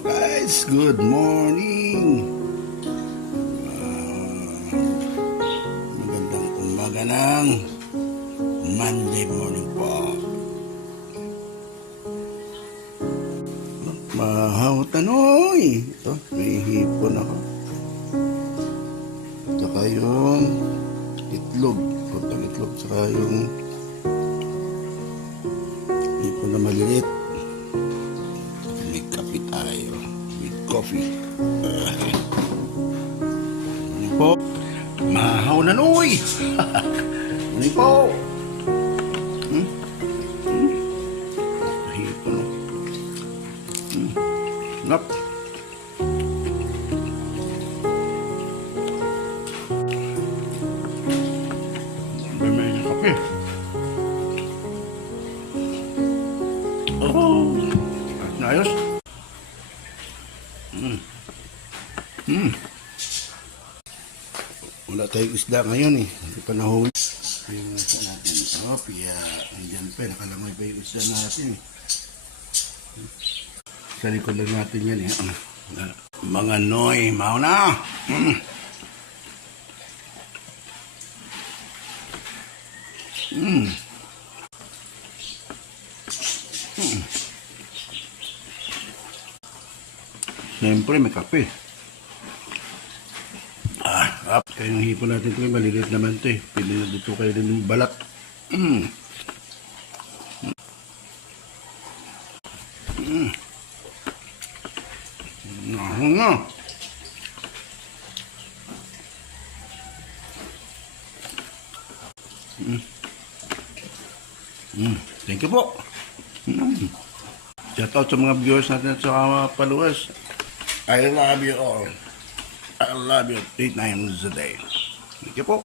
Hello guys, good morning. Magandang umaga ng Monday morning po. Mahaw tanoy. Ito, may hipon ako. Saka yung itlog. Putang itlog. Saka yung hipon na maliit. May kape tayo. With coffee. Ano po? Mahaw na noy! Ano po? Hipon o. Nap. May kape. Oh! Ayos. Wala tayong isda ngayon eh. Hindi pa nahuli. Yung isda natin. Oh, piya. Andiyan pa. Nakalangoy pa yung isda natin eh. Sa likod lang natin yan eh. Mga noy. Mao na. Siyempre may kape. Kaya yung hipon natin ito, maliliit naman ito eh. Pili na dito kayo din yung balat. Nga. Thank you po. Shout out sa mga viewers natin at sa mga followers. I love you all. I love you 8 times a day. Thank you po.